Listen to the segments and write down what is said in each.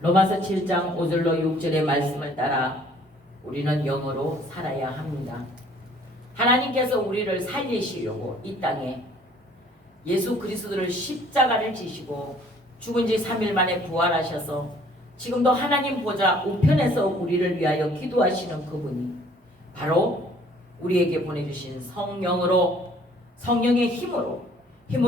로마서 7장 5절로 6절의 말씀을 따라 우리는 영으로 살아야 합니다. 하나님께서 우리를 살리시려고 이 땅에 예수 그리스도를 십자가를 지시고 죽은 지 3일 만에 부활하셔서 지금도 하나님 보좌 우편에서 우리를 위하여 기도하시는 그분이 바로 우리에게 보내주신 성령으로, 성령의 힘으로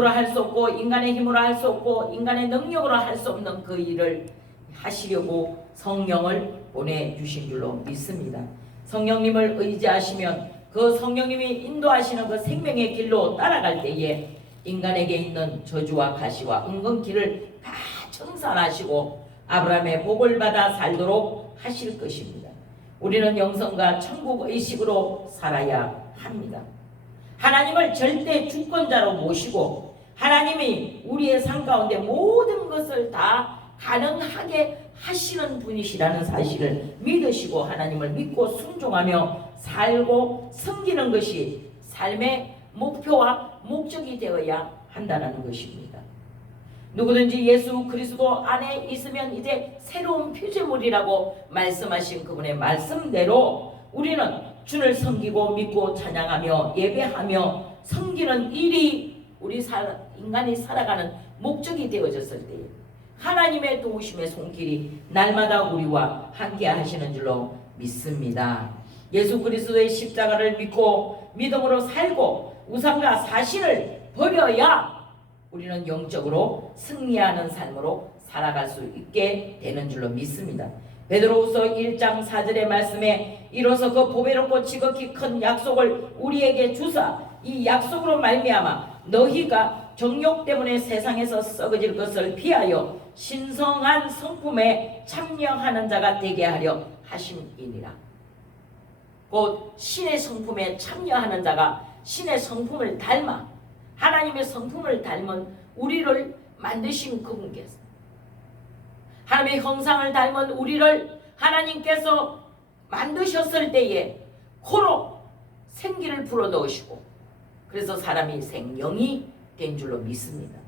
할 수 없고 인간의 힘으로 할 수 없고 인간의 능력으로 할 수 없는 그 일을 하시려고 성령을 보내주신 줄로 믿습니다. 성령님을 의지하시면 그 성령님이 인도하시는 그 생명의 길로 따라갈 때에 인간에게 있는 저주와 가시와 은근길을 다 청산하시고 아브라함의 복을 받아 살도록 하실 것입니다. 우리는 영성과 천국 의식으로 살아야 합니다. 하나님을 절대 주권자로 모시고 하나님이 우리의 삶 가운데 모든 것을 다 가능하게 하시는 분이시라는 사실을 믿으시고 하나님을 믿고 순종하며 살고 섬기는 것이 삶의 목표와 목적이 되어야 한다는 것입니다. 누구든지 예수 그리스도 안에 있으면 이제 새로운 피조물이라고 말씀하신 그분의 말씀대로 우리는 주를 섬기고 믿고 찬양하며 예배하며 섬기는 일이 우리 인간이 살아가는 목적이 되어졌을 때 하나님의 도우심의 손길이 날마다 우리와 함께 하시는 줄로 믿습니다. 예수 그리스도의 십자가를 믿고 믿음으로 살고 우상과 사신을 버려야 우리는 영적으로 승리하는 삶으로 살아갈 수 있게 되는 줄로 믿습니다. 베드로후서 1장 4절의 말씀에 이로써 그 보배롭고 지극히 큰 약속을 우리에게 주사 이 약속으로 말미암아 너희가 정욕 때문에 세상에서 썩어질 것을 피하여 신성한 성품에 참여하는 자가 되게 하려 하심이니라. 곧 신의 성품에 참여하는 자가 신의 성품을 닮아 하나님의 성품을 닮은 우리를 만드신 그분께서 하나님의 형상을 닮은 우리를 하나님께서 만드셨을 때에 코로 생기를 불어넣으시고 그래서 사람이 생명이 된 줄로 믿습니다.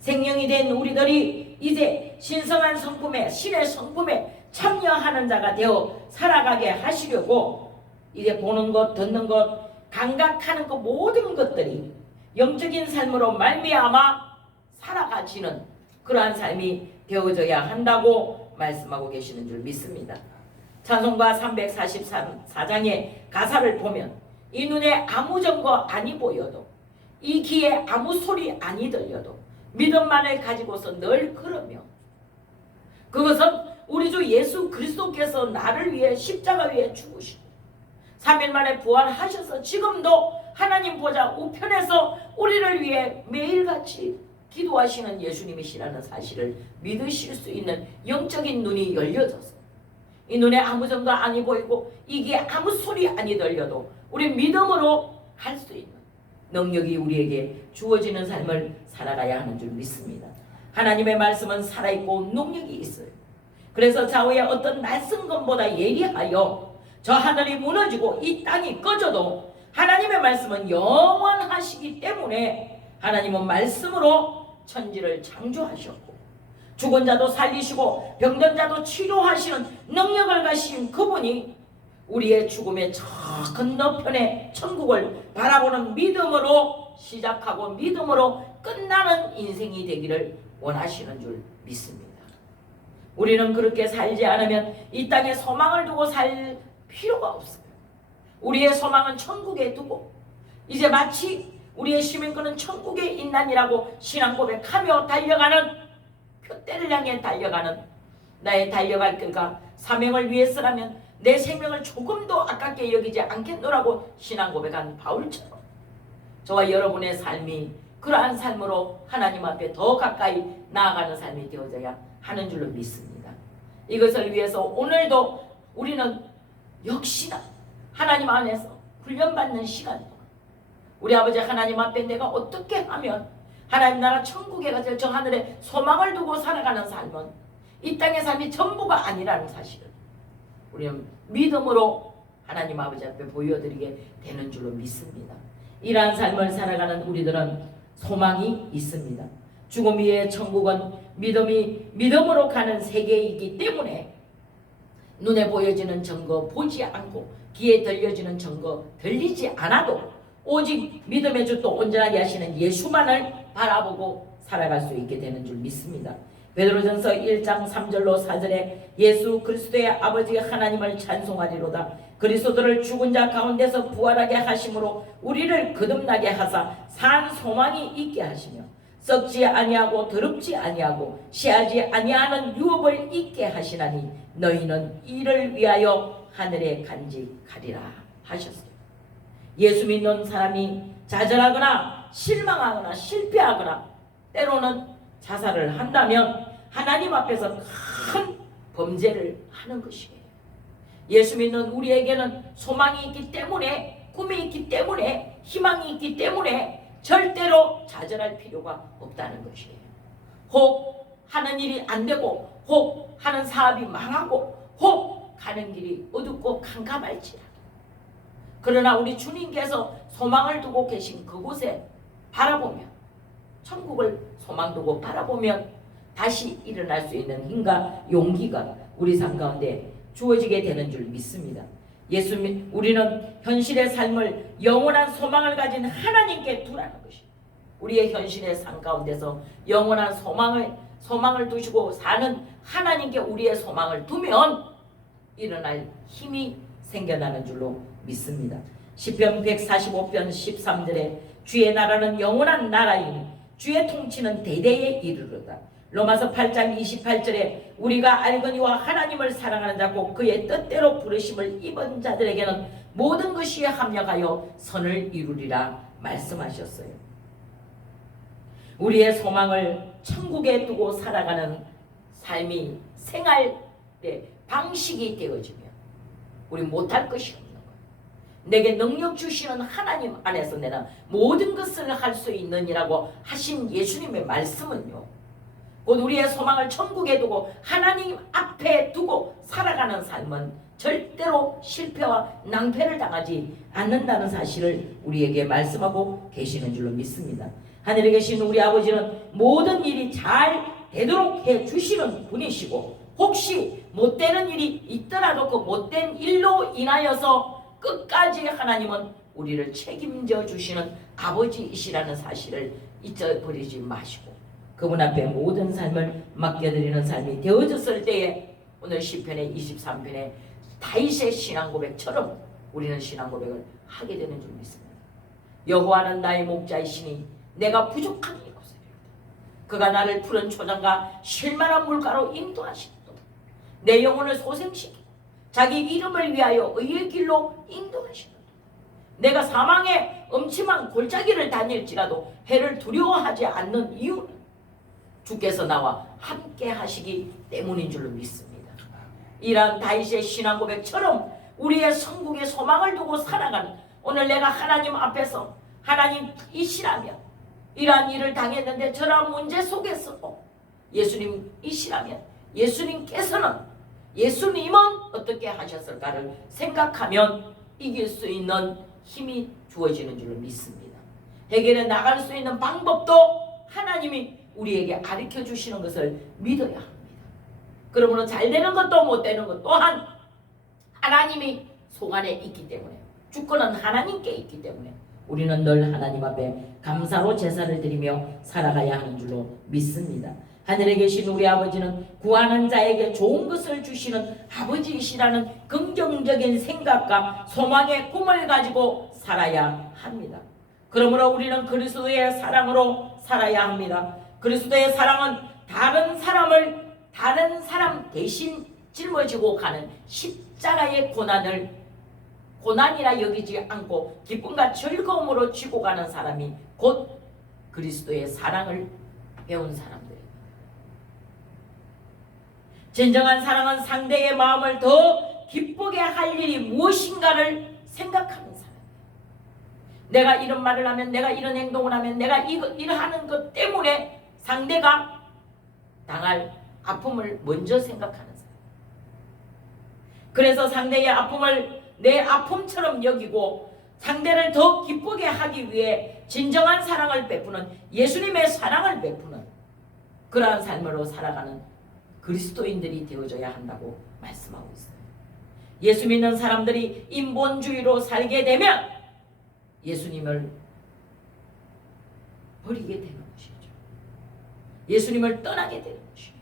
생명이 된 우리들이 이제 신성한 성품에 신의 성품에 참여하는 자가 되어 살아가게 하시려고 이제 보는 것 듣는 것 감각하는 그 모든 것들이 영적인 삶으로 말미암아 살아가지는 그러한 삶이 되어져야 한다고 말씀하고 계시는 줄 믿습니다. 찬송가 344장의 가사를 보면 이 눈에 아무 증거 아니 보여도 이 귀에 아무 소리 아니 들려도 믿음만을 가지고서 늘 걸으며 그것은 우리 주 예수 그리스도께서 나를 위해 십자가 위에 죽으시고 3일 만에 부활하셔서 지금도 하나님 보좌 우편에서 우리를 위해 매일같이 기도하시는 예수님이시라는 사실을 믿으실 수 있는 영적인 눈이 열려져서 이 눈에 아무 증거 아니 보이고 이게 아무 소리 아니 들려도 우리 믿음으로 할 수 있는 능력이 우리에게 주어지는 삶을 살아가야 하는 줄 믿습니다. 하나님의 말씀은 살아있고 능력이 있어요. 그래서 좌우의 어떤 낯선 것보다 예리하여 저 하늘이 무너지고 이 땅이 꺼져도 하나님의 말씀은 영원하시기 때문에 하나님은 말씀으로 천지를 창조하셨고 죽은 자도 살리시고 병든 자도 치료하시는 능력을 가신 그분이 우리의 죽음의 저 건너편의 천국을 바라보는 믿음으로 시작하고 믿음으로 끝나는 인생이 되기를 원하시는 줄 믿습니다. 우리는 그렇게 살지 않으면 이 땅에 소망을 두고 살 필요가 없어요. 우리의 소망은 천국에 두고 이제 마치 우리의 시민권은 천국에 있나니라고 신앙 고백하며 달려가는 표대를 향해 달려가는 나의 달려갈 길과 사명을 위해서라면 내 생명을 조금도 아깝게 여기지 않겠노라고 신앙 고백한 바울처럼 저와 여러분의 삶이 그러한 삶으로 하나님 앞에 더 가까이 나아가는 삶이 되어져야 하는 줄로 믿습니다. 이것을 위해서 오늘도 우리는 역시나 하나님 안에서 훈련받는 시간 동안 우리 아버지 하나님 앞에 내가 어떻게 하면 하나님 나라 천국에 가서 저 하늘에 소망을 두고 살아가는 삶은 이 땅의 삶이 전부가 아니라는 사실을 우리는 믿음으로 하나님 아버지 앞에 보여드리게 되는 줄로 믿습니다. 이러한 삶을 살아가는 우리들은 소망이 있습니다. 죽음 위의 천국은 믿음이 믿음으로 가는 세계이기 때문에 눈에 보여지는 증거 보지 않고 귀에 들려지는 증거 들리지 않아도 오직 믿음의 주 또 온전하게 하시는 예수만을 바라보고 살아갈 수 있게 되는 줄 믿습니다. 베드로전서 1장 3절로 4절에 예수 그리스도의 아버지 하나님을 찬송하리로다. 그리스도를 죽은 자 가운데서 부활하게 하심으로 우리를 거듭나게 하사 산 소망이 있게 하시며 썩지 아니하고 더럽지 아니하고 시하지 아니하는 유업을 있게 하시나니 너희는 이를 위하여 하늘에 간직하리라 하셨어요. 예수 믿는 사람이 좌절하거나 실망하거나 실패하거나 때로는 자살을 한다면 하나님 앞에서 큰 범죄를 하는 것이에요. 예수 믿는 우리에게는 소망이 있기 때문에, 꿈이 있기 때문에, 희망이 있기 때문에 절대로 좌절할 필요가 없다는 것이에요. 혹 하는 일이 안 되고, 혹 하는 사업이 망하고, 혹 가는 길이 어둡고 캄캄할지라도, 그러나 우리 주님께서 소망을 두고 계신 그곳에 바라보면, 천국을 소망 두고 바라보면 다시 일어날 수 있는 힘과 용기가 우리 삶 가운데 주어지게 되는 줄 믿습니다. 우리는 현실의 삶을 영원한 소망을 가진 하나님께 두라는 것입니다. 우리의 현실의 삶 가운데서 영원한 소망을 두시고 사는 하나님께 우리의 소망을 두면 일어날 힘이 생겨나는 줄로 믿습니다. 시편 145편 13절에 주의 나라는 영원한 나라이니 주의 통치는 대대에 이르르다. 로마서 8장 28절에 우리가 알거니와 하나님을 사랑하는 자고 그의 뜻대로 부르심을 입은 자들에게는 모든 것이 합력하여 선을 이루리라 말씀하셨어요. 우리의 소망을 천국에 두고 살아가는 삶이 생활의 방식이 되어지면 우리 못할 것이 없는 거예요. 내게 능력 주시는 하나님 안에서 내가 모든 것을 할 수 있느니라고 하신 예수님의 말씀은요, 곧 우리의 소망을 천국에 두고 하나님 앞에 두고 살아가는 삶은 절대로 실패와 낭패를 당하지 않는다는 사실을 우리에게 말씀하고 계시는 줄로 믿습니다. 하늘에 계신 우리 아버지는 모든 일이 잘 되도록 해주시는 분이시고, 혹시 못되는 일이 있더라도 그 못된 일로 인하여서 끝까지 하나님은 우리를 책임져 주시는 아버지이시라는 사실을 잊어버리지 마시고 그분 앞에 모든 삶을 맡겨드리는 삶이 되어졌을 때에 오늘 시편의 23편의 다윗의 신앙 고백처럼 우리는 신앙 고백을 하게 되는 줄 믿습니다. 여호와는 나의 목자이시니 내가 부족한 일 없으리로다. 그가 나를 푸른 초장과 쉴만한 물가로 인도하시도다. 내 영혼을 소생시키고 자기 이름을 위하여 의의 길로 인도하시도다. 내가 사망의 음침한 골짜기를 다닐지라도 해를 두려워하지 않는 이유는 주께서 나와 함께 하시기 때문인 줄로 믿습니다. 이러한 다윗의 신앙 고백처럼 우리의 천국의 소망을 두고 살아가는, 오늘 내가 하나님 앞에서 하나님이시라면 이러한 일을 당했는데 저러한 문제 속에서 예수님이시라면 예수님께서는 예수님은 어떻게 하셨을까를 생각하면 이길 수 있는 힘이 주어지는 줄로 믿습니다. 해결해 나갈 수 있는 방법도 하나님이 우리에게 가르쳐 주시는 것을 믿어야 합니다. 그러므로 잘 되는 것도 못 되는 것 또한 하나님이 속안에 있기 때문에, 주권은 하나님께 있기 때문에 우리는 늘 하나님 앞에 감사로 제사를 드리며 살아가야 하는 줄로 믿습니다. 하늘에 계신 우리 아버지는 구하는 자에게 좋은 것을 주시는 아버지이시라는 긍정적인 생각과 소망의 꿈을 가지고 살아야 합니다. 그러므로 우리는 그리스도의 사랑으로 살아야 합니다. 그리스도의 사랑은 다른 사람 대신 짊어지고 가는 십자가의 고난이라 여기지 않고 기쁨과 즐거움으로 지고 가는 사람이 곧 그리스도의 사랑을 배운 사람들입니다. 진정한 사랑은 상대의 마음을 더 기쁘게 할 일이 무엇인가를 생각하는 사람. 내가 이런 말을 하면, 내가 이런 행동을 하면, 내가 이러하는 것 때문에 상대가 당할 아픔을 먼저 생각하는 사람. 그래서 상대의 아픔을 내 아픔처럼 여기고 상대를 더 기쁘게 하기 위해 진정한 사랑을 베푸는, 예수님의 사랑을 베푸는 그러한 삶으로 살아가는 그리스도인들이 되어줘야 한다고 말씀하고 있어요. 예수 믿는 사람들이 인본주의로 살게 되면 예수님을 버리게 되는 것이죠. 예수님을 떠나게 되는 것이에요.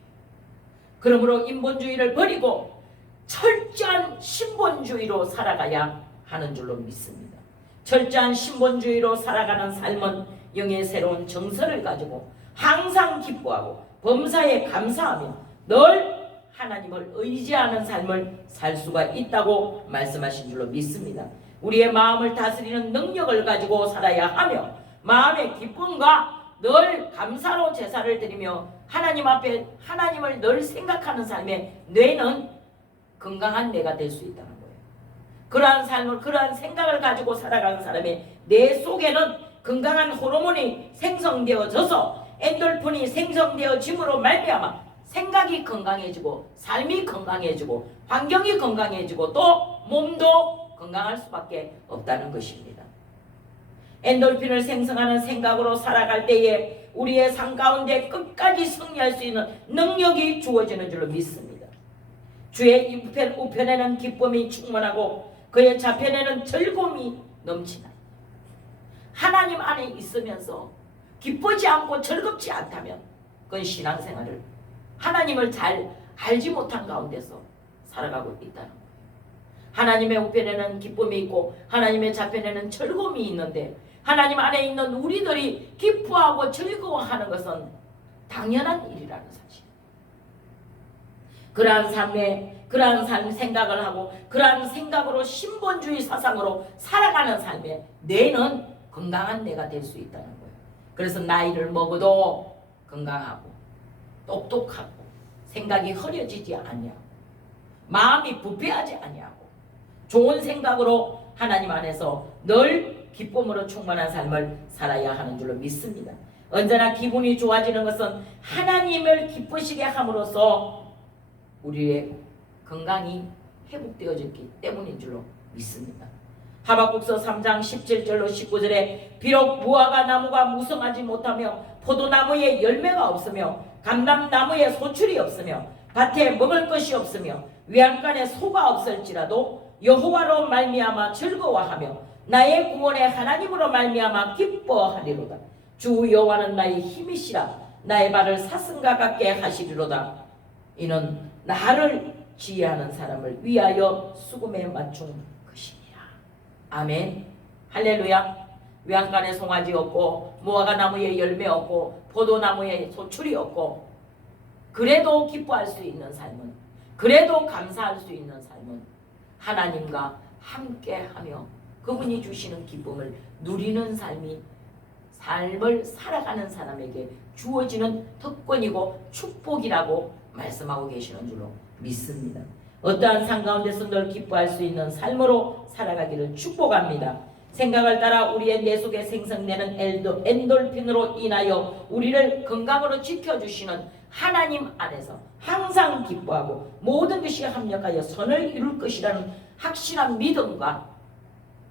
그러므로 인본주의를 버리고 철저한 신본주의로 살아가야 하는 줄로 믿습니다. 철저한 신본주의로 살아가는 삶은 영의 새로운 정서를 가지고 항상 기뻐하고 범사에 감사하며 늘 하나님을 의지하는 삶을 살 수가 있다고 말씀하신 줄로 믿습니다. 우리의 마음을 다스리는 능력을 가지고 살아야 하며 마음의 기쁨과 늘 감사로 제사를 드리며 하나님 앞에 하나님을 늘 생각하는 삶에 뇌는 건강한 뇌가 될 수 있다는 거예요. 그러한 삶을 그러한 생각을 가지고 살아가는 사람의 뇌 속에는 건강한 호르몬이 생성되어져서 엔돌핀이 생성되어짐으로 말미암아 생각이 건강해지고 삶이 건강해지고 환경이 건강해지고 또 몸도 건강할 수밖에 없다는 것입니다. 엔돌핀을 생성하는 생각으로 살아갈 때에 우리의 삶 가운데 끝까지 승리할 수 있는 능력이 주어지는 줄로 믿습니다. 주의 우편에는 기쁨이 충만하고 그의 좌편에는 즐거움이 넘치나이다. 하나님 안에 있으면서 기쁘지 않고 즐겁지 않다면 그건 신앙생활을 하나님을 잘 알지 못한 가운데서 살아가고 있다는 거예요. 하나님의 우편에는 기쁨이 있고 하나님의 좌편에는 즐거움이 있는데 하나님 안에 있는 우리들이 기뻐하고 즐거워하는 것은 당연한 일이라는 사실. 그러한 삶 생각을 하고 그러한 생각으로 신본주의 사상으로 살아가는 삶에 뇌는 건강한 뇌가 될 수 있다는 거예요. 그래서 나이를 먹어도 건강하고 똑똑하고 생각이 흐려지지 아니하고 마음이 부패하지 아니하고 좋은 생각으로 하나님 안에서 늘 기쁨으로 충만한 삶을 살아야 하는 줄로 믿습니다. 언제나 기분이 좋아지는 것은 하나님을 기쁘시게 함으로써 우리의 건강이 회복되어졌기 때문인 줄로 믿습니다. 하박국서 3장 17절로 19절에 비록 무화과 나무가 무성하지 못하며 포도나무에 열매가 없으며 감람나무에 소출이 없으며 밭에 먹을 것이 없으며 외양간에 소가 없을지라도 여호와로 말미암아 즐거워하며 나의 구원의 하나님으로 말미암아 기뻐하리로다. 주 여호와는 나의 힘이시라. 나의 발을 사슴과 같게 하시리로다. 이는 나를 지혜하는 사람을 위하여 수금에 맞춘 것이니라. 아멘. 할렐루야. 외양간에 송아지 없고 무화과 나무에 열매 없고 포도나무에 소출이 없고 그래도 기뻐할 수 있는 삶은, 그래도 감사할 수 있는 삶은 하나님과 함께하며 그분이 주시는 기쁨을 누리는 삶을 살아가는 사람에게 주어지는 특권이고 축복이라고 말씀하고 계시는 줄로 믿습니다. 어떠한 삶 가운데서 늘 기뻐할 수 있는 삶으로 살아가기를 축복합니다. 생각을 따라 우리의 뇌 속에 생성되는 엔돌핀으로 인하여 우리를 건강으로 지켜주시는 하나님 안에서 항상 기뻐하고 모든 것이 합력하여 선을 이룰 것이라는 확실한 믿음과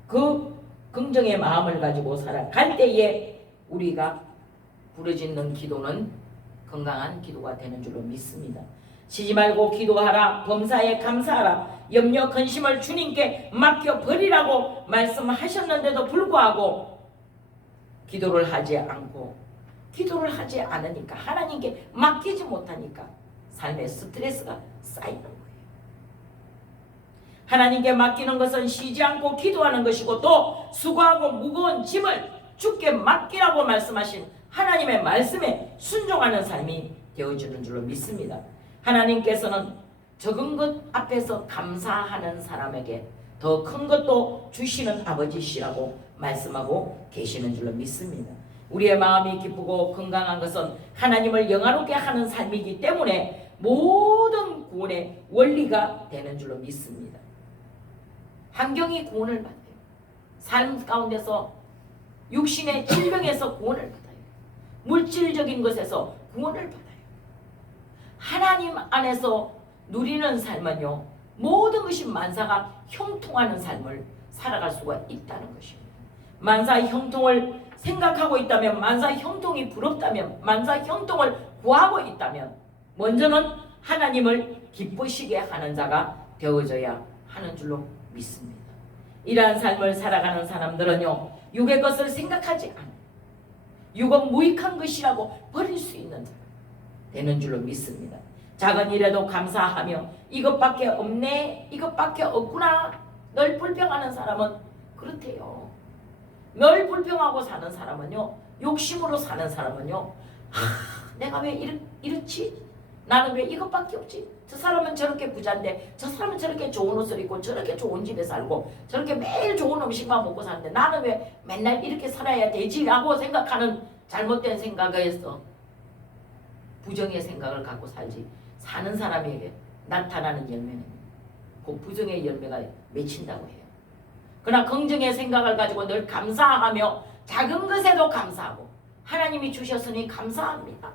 그 긍정의 마음을 가지고 살아갈 때에 우리가 부르짖는 기도는 건강한 기도가 되는 줄로 믿습니다. 쉬지 말고 기도하라. 범사에 감사하라. 염려 근심을 주님께 맡겨버리라고 말씀하셨는데도 불구하고 기도를 하지 않으니까 하나님께 맡기지 못하니까 삶의 스트레스가 쌓이는 거예요. 하나님께 맡기는 것은 쉬지 않고 기도하는 것이고 또 수고하고 무거운 짐을 주께 맡기라고 말씀하신 하나님의 말씀에 순종하는 삶이 되어지는 줄로 믿습니다. 하나님께서는 적은 것 앞에서 감사하는 사람에게 더 큰 것도 주시는 아버지시라고 말씀하고 계시는 줄로 믿습니다. 우리의 마음이 기쁘고 건강한 것은 하나님을 영화롭게 하는 삶이기 때문에 모든 구원의 원리가 되는 줄로 믿습니다. 환경이 구원을 받아요. 삶 가운데서 육신의 질병에서 구원을 받아요. 물질적인 것에서 구원을 받아요. 하나님 안에서 누리는 삶은요, 모든 것이 만사가 형통하는 삶을 살아갈 수가 있다는 것입니다. 만사 형통을 생각하고 있다면, 만사 형통이 부럽다면, 만사 형통을 구하고 있다면 먼저는 하나님을 기쁘시게 하는 자가 되어져야 하는 줄로 믿습니다. 이러한 삶을 살아가는 사람들은요, 육의 것을 생각하지 않고 육은 무익한 것이라고 버릴 수 있는 자가 되는 줄로 믿습니다. 작은 일에도 감사하며 이것밖에 없네, 이것밖에 없구나 늘 불평하는 사람은 그렇대요. 늘 불평하고 사는 사람은요, 욕심으로 사는 사람은요, 내가 왜 이렇지? 나는 왜 이것밖에 없지? 저 사람은 저렇게 부자인데, 저 사람은 저렇게 좋은 옷을 입고 저렇게 좋은 집에 살고 저렇게 매일 좋은 음식만 먹고 사는데 나는 왜 맨날 이렇게 살아야 되지? 라고 생각하는 잘못된 생각에서 부정의 생각을 갖고 살지, 사는 사람에게 나타나는 열매는 그 부정의 열매가 맺힌다고 해요. 그러나 긍정의 생각을 가지고 늘 감사하며 작은 것에도 감사하고 하나님이 주셨으니 감사합니다.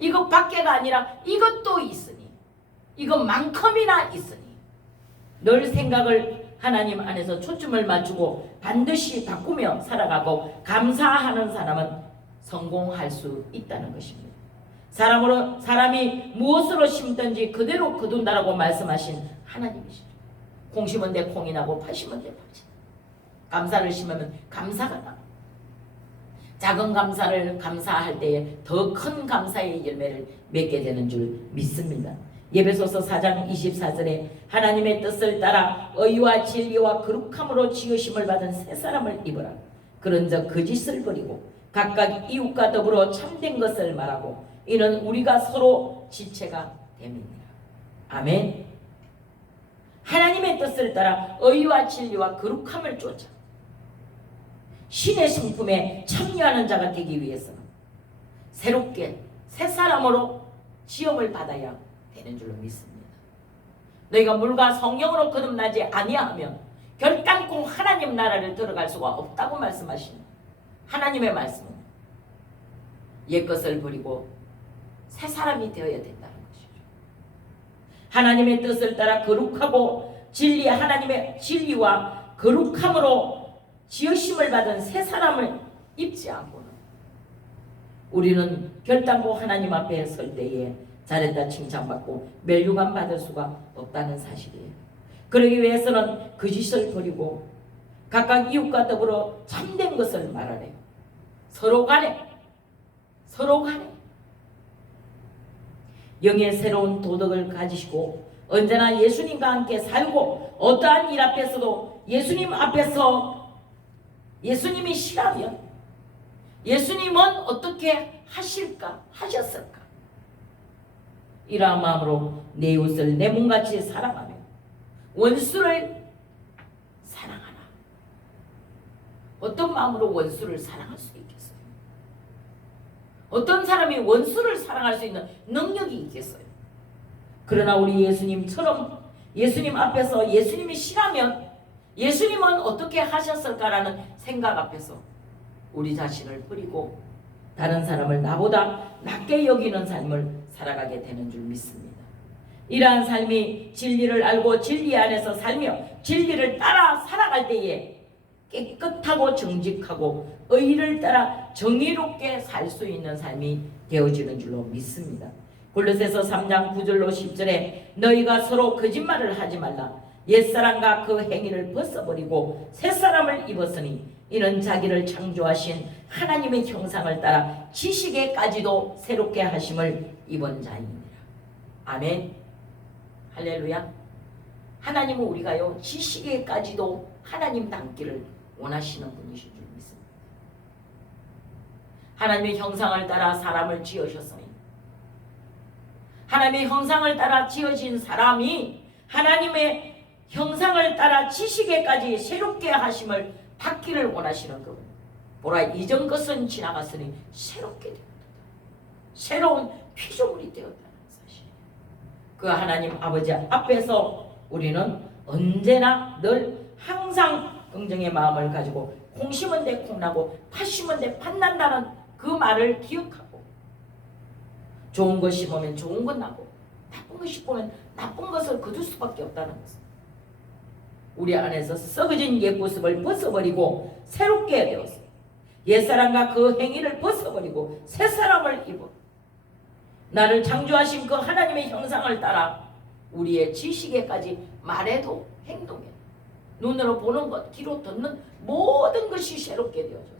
이것밖에가 아니라 이것도 있으니, 이것만큼이나 있으니 늘 생각을 하나님 안에서 초점을 맞추고 반드시 바꾸며 살아가고 감사하는 사람은 성공할 수 있다는 것입니다. 사람이 무엇으로 심든지 그대로 거둔다라고 말씀하신 하나님이시죠. 콩 심은 데 콩이 나고 팥 심은 데 팥이 나고, 감사를 심으면 감사가 나고, 작은 감사를 감사할 때에 더 큰 감사의 열매를 맺게 되는 줄 믿습니다. 에베소서 4장 24절에 하나님의 뜻을 따라 의와 진리와 거룩함으로 지으심을 받은 새 사람을 입으라. 그런즉 거짓을 버리고 각각 이웃과 더불어 참된 것을 말하고 이는 우리가 서로 지체가 됨이니라. 아멘. 하나님의 뜻을 따라 의와 진리와 거룩함을 쫓아 신의 성품에 참여하는 자가 되기 위해서는 새롭게 새 사람으로 지음을 받아야 되는 줄로 믿습니다. 너희가 물과 성령으로 거듭나지 아니하면 결단코 하나님 나라를 들어갈 수가 없다고 말씀하시는 하나님의 말씀은 옛것을 버리고 새 사람이 되어야 된다는 것이죠. 하나님의 뜻을 따라 거룩하고 하나님의 진리와 거룩함으로 지으심을 받은 새 사람을 입지 않고는 우리는 결단코 하나님 앞에 설 때에 잘했다 칭찬받고 멸류관 받을 수가 없다는 사실이에요. 그러기 위해서는 거짓을 버리고 각각 이웃과 더불어 참된 것을 말하래요. 서로 간에 영의 새로운 도덕을 가지시고 언제나 예수님과 함께 살고 어떠한 일 앞에서도 예수님 앞에서 예수님이 싫으면 예수님은 어떻게 하셨을까? 이러한 마음으로 내 이웃을 내 몸같이 사랑하며 원수를 사랑하라. 어떤 마음으로 원수를 사랑할 수 있겠어요? 어떤 사람이 원수를 사랑할 수 있는 능력이 있겠어요? 그러나 우리 예수님처럼 예수님 앞에서 예수님이 싫으면 예수님은 어떻게 하셨을까라는 생각 앞에서 우리 자신을 버리고 다른 사람을 나보다 낮게 여기는 삶을 살아가게 되는 줄 믿습니다. 이러한 삶이 진리를 알고 진리 안에서 살며 진리를 따라 살아갈 때에 깨끗하고 정직하고 의를 따라 정의롭게 살 수 있는 삶이 되어지는 줄로 믿습니다. 골로새서 3장 9절로 10절에 너희가 서로 거짓말을 하지 말라. 옛사람과 그 행위를 벗어버리고 새사람을 입었으니 이는 자기를 창조하신 하나님의 형상을 따라 지식에까지도 새롭게 하심을 입은 자이니라. 아멘. 할렐루야. 하나님은 우리가요 지식에까지도 하나님 닮기를 원하시는 분이신 줄 믿습니다. 하나님의 형상을 따라 사람을 지으셨으니 하나님의 형상을 따라 지어진 사람이 하나님의 형상을 따라 지식에까지 새롭게 하심을 받기를 원하시는 그분. 보라 이전 것은 지나갔으니 새롭게 되었다. 새로운 피조물이 되었다는 사실. 그 하나님 아버지 앞에서 우리는 언제나 늘 항상 긍정의 마음을 가지고 콩 심은 데 콩 나고 팥 심은 데 팥 난다는 그 말을 기억하고 좋은 것 심으면 좋은 것 나고 나쁜 것 심으면 나쁜 것을 거둘 수밖에 없다는 것을 우리 안에서 썩어진 옛모습을 벗어버리고 새롭게 되었어요. 옛사람과 그 행위를 벗어버리고 새사람을 입어 나를 창조하신 그 하나님의 형상을 따라 우리의 지식에까지 말해도 행동에 눈으로 보는 것, 귀로 듣는 모든 것이 새롭게 되어졌습니다.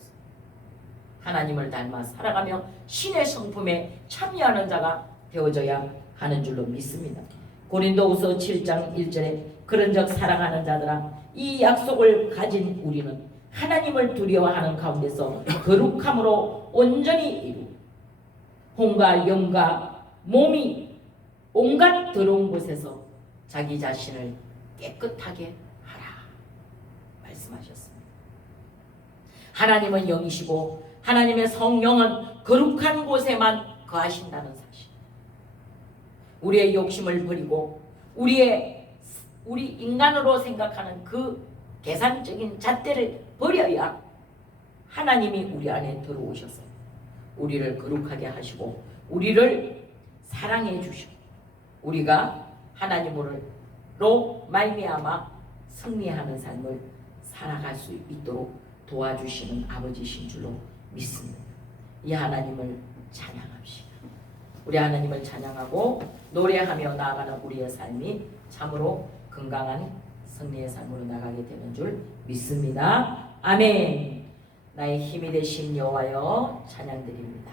하나님을 닮아 살아가며 신의 성품에 참여하는 자가 되어져야 하는 줄로 믿습니다. 고린도후서 7장 1절에 그런즉 사랑하는 자들아 이 약속을 가진 우리는 하나님을 두려워하는 가운데서 거룩함으로 온전히 이루 혼과 영과 몸이 온갖 더러운 곳에서 자기 자신을 깨끗하게 하라 말씀하셨습니다. 하나님은 영이시고 하나님의 성령은 거룩한 곳에만 거하신다는 사실, 우리의 욕심을 버리고 우리 인간으로 생각하는 그 계산적인 잣대를 버려야 하나님이 우리 안에 들어오셔서 우리를 거룩하게 하시고 우리를 사랑해 주시고 우리가 하나님으로 말미암아 승리하는 삶을 살아갈 수 있도록 도와주시는 아버지신 줄로 믿습니다. 이 하나님을 찬양합시다. 우리 하나님을 찬양하고 노래하며 나아가는 우리의 삶이 참으로 건강한 승리의 삶으로 나가게 되는 줄 믿습니다. 아멘. 나의 힘이 되신 여호와여 찬양드립니다.